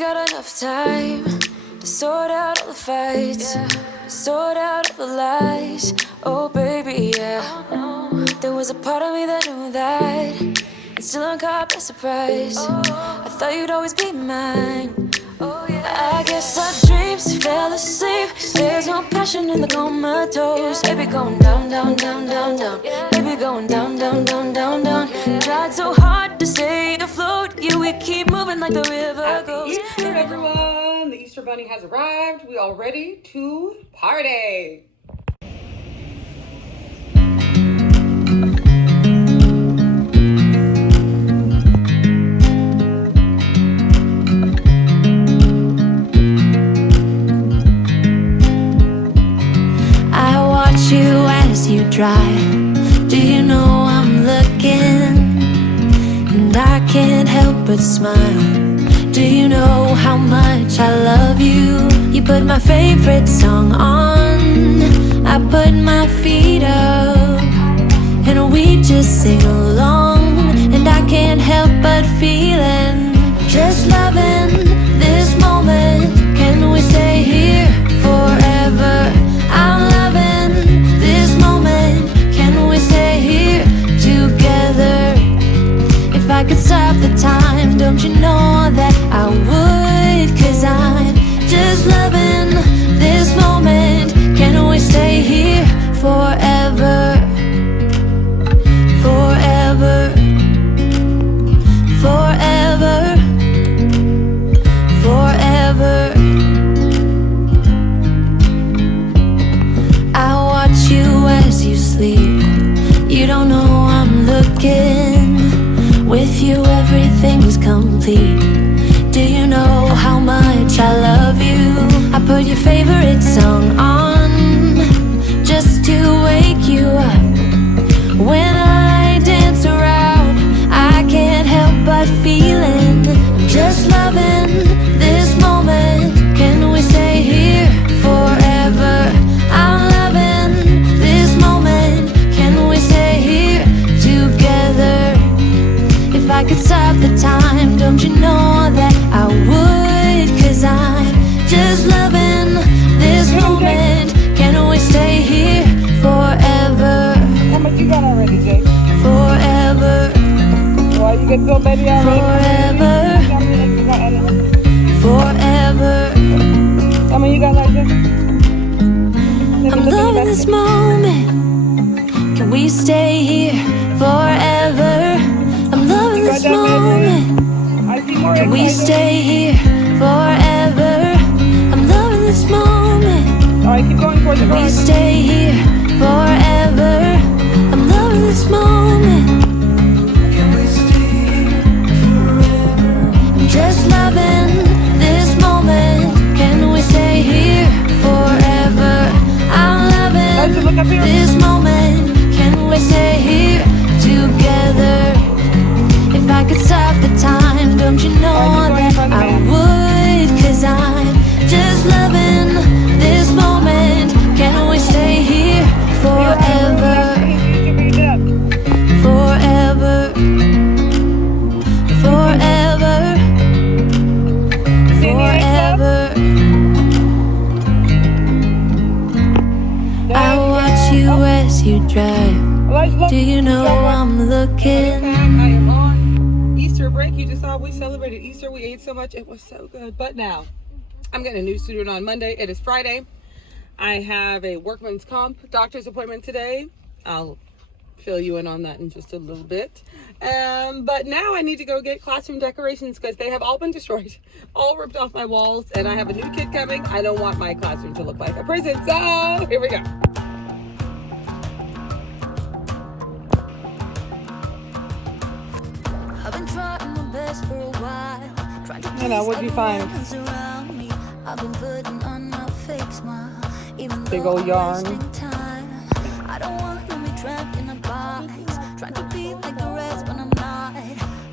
got enough time to sort out all the fights, sort out all the lies. Oh baby, yeah. There was a part of me that knew that, and still I'm caught by surprise. I thought you'd always be mine. I guess our dreams fell asleep. There's no passion in the comatose. Baby going down, down, down, down, down. Baby going down, down, down, down, down. Tried so hard to stay afloat. Yeah, we keep moving like the river goes. Easter, everyone! The Easter Bunny has arrived. We are ready to party. You as you drive, do you know I'm looking? And I can't help but smile. Do you know how much I love you? You put my favorite song on, I put my feet up, and we just sing along. And I can't help but feeling, just loving this moment. Can we stay here forever? I'm loving this moment. Can we stay here together? If I could stop the time, don't you know that I would? 'Cause I'm just loving this moment. Can we stay here forever? Forever. Forever. Forever. As you sleep, you don't know I'm looking. With you everything's complete. Do you know how much I love you? I put your favorite song on just to wake you up. When I dance around, I can't help but feeling, just loving this moment. Can we stay here forever? I'm loving this moment. Can we stay here together? If I could stop the time, don't you know that I would? 'Cause I'm just loving this moment. Can we stay here forever? How much you got already, Jake? Forever. Why you get so many already? Forever. Forever. How many you got like this? I'm loving this moment. Can we stay here forever? I'm loving this moment. Can we stay here forever? I'm loving this moment. Alright, keep going towards the Can road. we stay here forever? I'm loving this moment. Can we stay here forever? I'm just loving this moment. Can we stay here forever? I'm loving this moment. Can we stay here together? If I could stop the time, don't you know that I would? 'Cause I'm just loving this moment. Can we stay here forever? Forever. Forever. Forever. I watch you as you drive. Do you know I'm looking? I am on Easter break. You just saw we celebrated Easter. We ate so much. It was so good. But now, I'm getting a new student on Monday. It is Friday. I have a workman's comp doctor's appointment today. I'll fill you in on that in just a little bit. But now I need to go get classroom decorations because they have all been destroyed, all ripped off my walls, and I have a new kid coming. I don't want my classroom to look like a prison, so here we go. I've been trying my best for a while. Hannah, what'd you find? I've been putting on a fake smile. Even Big old yarn. I don't want to be trapped in a box, trying to be like the rest when I'm not.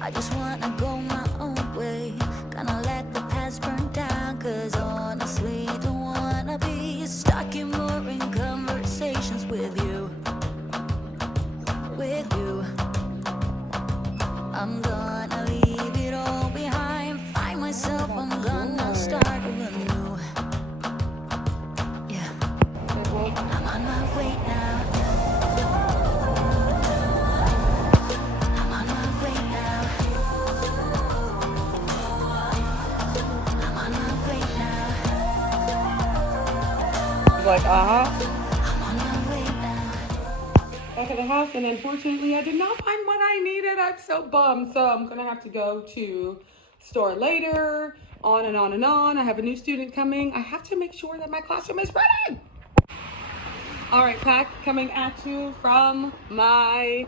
I just wanna go my own way, gonna let the past burn down. 'Cause honestly, don't wanna be stuck in boring conversations with you. With you, I'm gonna leave it all behind. Find myself, I'm gonna like, I'm on my way back. back at the house, and unfortunately I did not find what I needed. I'm so bummed. So I'm gonna have to go to store later, on and on and on. I have a new student coming. I have to make sure that my classroom is ready. All right, Pack, coming at you from my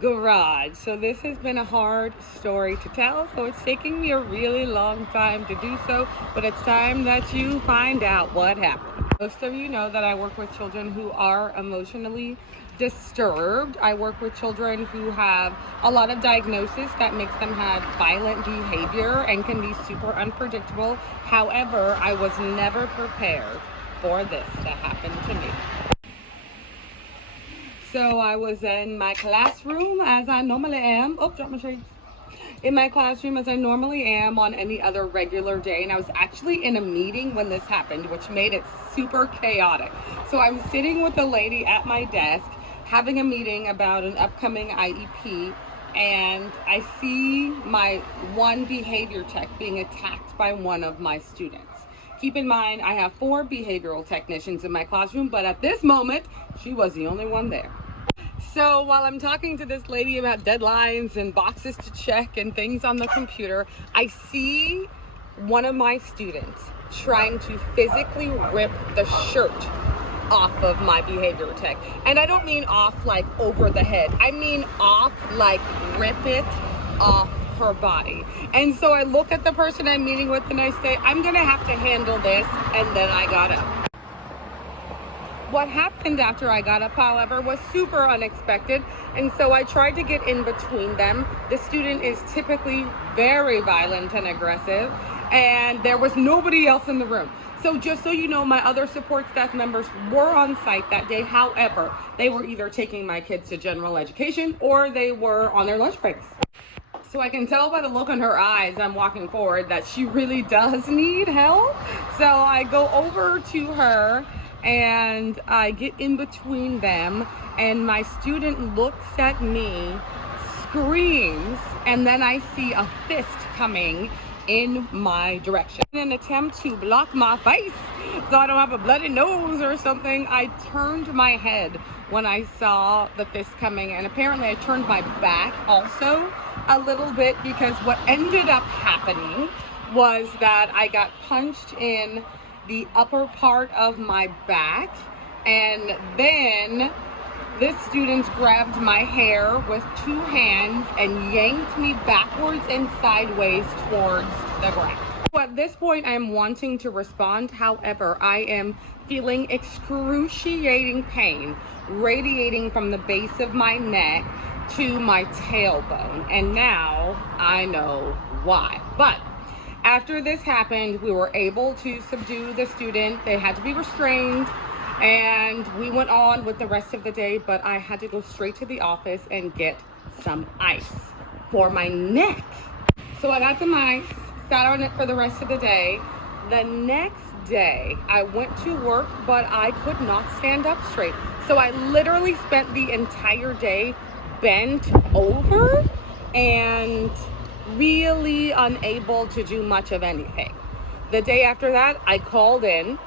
garage. So this has been a hard story to tell, so it's taking me a really long time to do so, but it's time that you find out what happened. Most of you know that I work with children who are emotionally disturbed. I work with children who have a lot of diagnosis that makes them have violent behavior and can be super unpredictable. However, I was never prepared for this to happen to me. So I was in my classroom as I normally am. Oh, drop my shades. In my classroom as I normally am on any other regular day. And I was actually in a meeting when this happened, which made it super chaotic. So I'm sitting with a lady at my desk having a meeting about an upcoming IEP. And I see my one behavior tech being attacked by one of my students. Keep in mind, I have 4 behavioral technicians in my classroom, but at this moment, she was the only one there. So while I'm talking to this lady about deadlines and boxes to check and things on the computer, I see one of my students trying to physically rip the shirt off of my behavior tech. And I don't mean off like over the head. I mean off like rip it off her body. And so I look at the person I'm meeting with and I say, I'm gonna have to handle this. And then I got up. What happened after I got up, however, was super unexpected, and so I tried to get in between them. The student is typically very violent and aggressive, and there was nobody else in the room. So just so you know, my other support staff members were on site that day. However, they were either taking my kids to general education or they were on their lunch breaks. So I can tell by the look in her eyes I'm walking forward that she really does need help. So I go over to her and I get in between them, and my student looks at me, screams, and then I see a fist coming in my direction. In an attempt to block my face so I don't have a bloody nose or something, I turned my head when I saw the fist coming, and apparently I turned my back also a little bit, because what ended up happening was that I got punched in the upper part of my back, and then this student grabbed my hair with 2 hands and yanked me backwards and sideways towards the ground. So at this point, I am wanting to respond. However, I am feeling excruciating pain radiating from the base of my neck to my tailbone, and now I know why. But after this happened, we were able to subdue the student. They had to be restrained, and we went on with the rest of the day, but I had to go straight to the office and get some ice for my neck. So I got some ice, sat on it for the rest of the day. The next day, I went to work, but I could not stand up straight. So I literally spent the entire day bent over and really unable to do much of anything. The day after that, I called in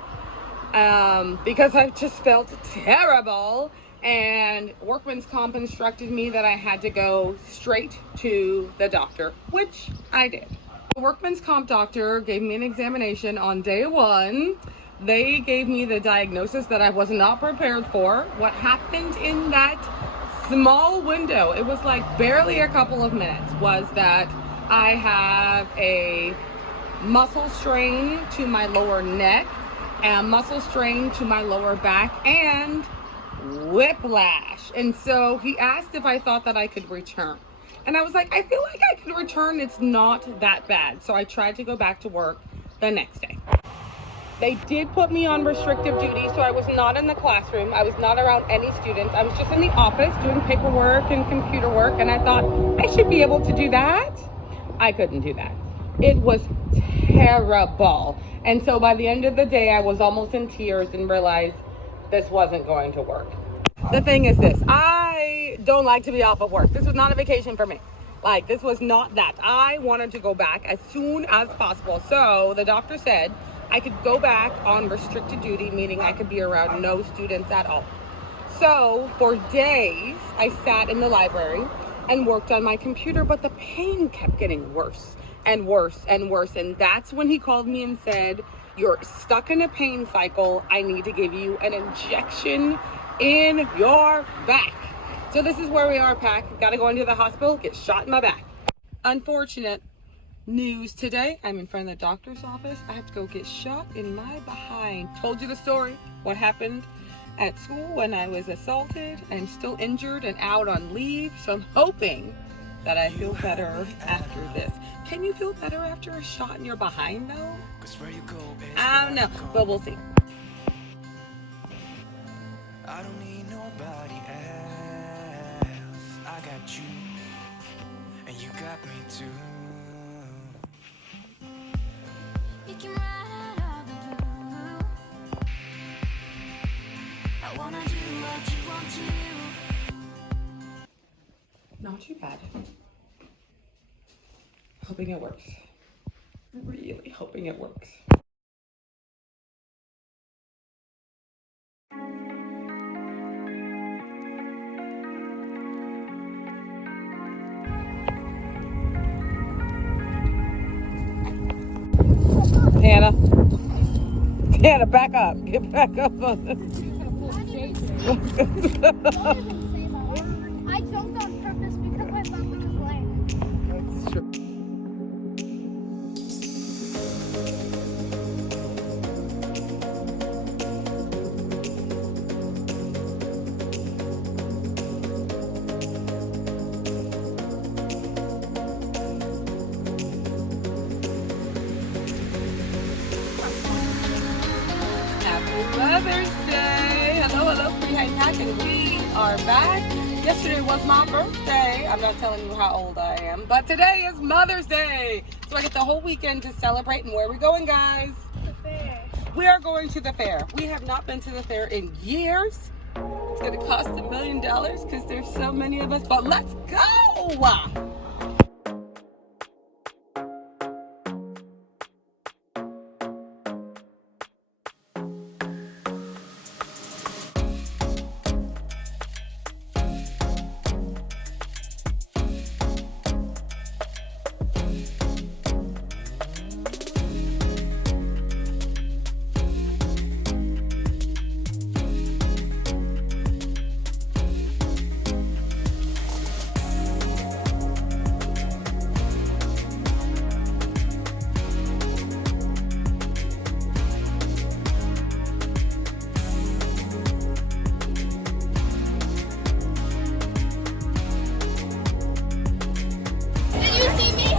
because I just felt terrible, and Workman's Comp instructed me that I had to go straight to the doctor, which I did. The Workman's Comp doctor gave me an examination on day 1. They gave me the diagnosis that I was not prepared for. What happened in that small window, it was like barely a couple of minutes, was that I have a muscle strain to my lower neck, a muscle strain to my lower back, and whiplash. And so he asked if I thought that I could return. And I was like, I feel like I can return. It's not that bad. So I tried to go back to work the next day. They did put me on restrictive duty, so I was not in the classroom. I was not around any students. I was just in the office doing paperwork and computer work, and I thought I should be able to do that. I couldn't do that. It was terrible. And so by the end of the day, I was almost in tears and realized this wasn't going to work. The thing is this, I don't like to be off of work. This was not a vacation for me. Like, this was not that. I wanted to go back as soon as possible. So the doctor said I could go back on restricted duty, meaning I could be around no students at all. So for days, I sat in the library and worked on my computer, but the pain kept getting worse and worse and worse. And that's when he called me and said, "You're stuck in a pain cycle. I need to give you an injection in your back." So this is where we are, Pack. Got to go into the hospital, get shot in my back. Unfortunate news today. I'm in front of the doctor's office. I have to go get shot in my behind. Told you the story, what happened at school when I was assaulted. I'm still injured and out on leave, so I'm hoping that I feel better after this. Can you feel better after a shot in your behind though? I don't know, but we'll see. I don't need nobody else. I got you, and you got me too. You can ride all the blue. I wanna do what you want to. Not too bad. Hoping it works. Really hoping it works. Hannah, back up. Get back up on this. I jumped on purpose because my butt was just laying. That's true. Mother's Day. Hello, Free High Pack, and we are back. Yesterday was my birthday. I'm not telling you how old I am, but today is Mother's Day. So I get the whole weekend to celebrate. And where are we going, guys? The fair. We are going to the fair. We have not been to the fair in years. It's going to cost $1 million because there's so many of us, but let's go!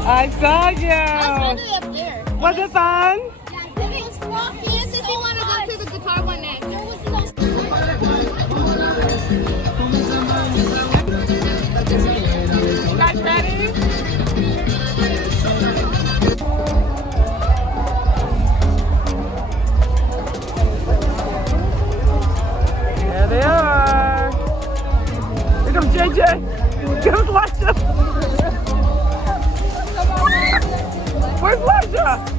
I saw you. I was up there. Was it fun? Yeah, it was walking. If you want to go to the guitar one next. You guys ready? There they are. Here comes JJ. Here comes Lasha. Where's Lasha?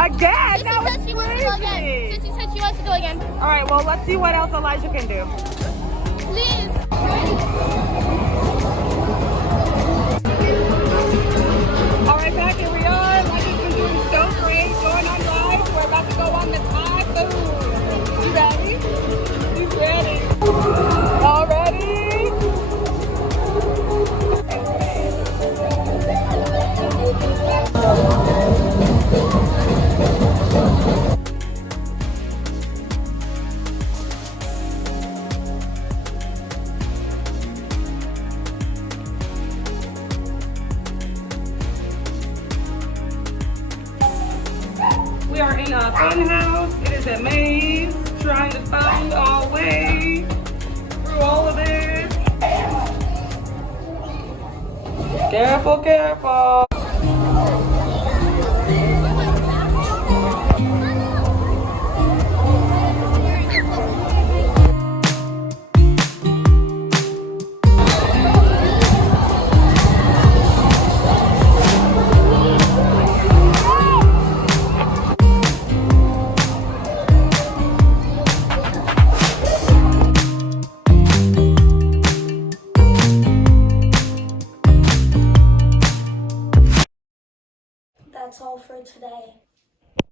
Again? That was crazy. Sissy said she wants to go again. All right, well, let's see what else Elijah can do. Please. All right, back here we are. Elijah's been doing so great, going on rides. We're about to go on the typhoon. You ready? He's ready. All ready? fun house. It is a maze, trying to find our way through all of this. Careful, careful.